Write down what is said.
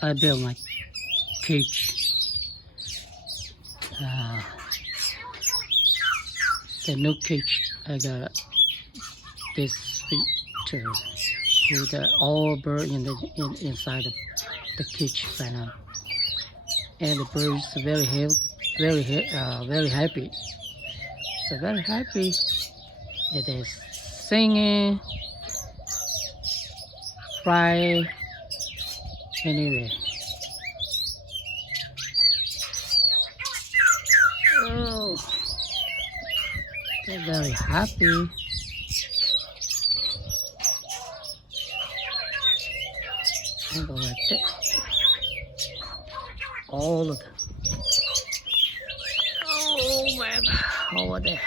I built my cage. Uh, the new cage. I got this picture with all bird inside the cage right now, and the bird is very happy. So very happy. It is singing, fly anyway. Oh, they're very happy. Go like that. All of them. Oh man, over there.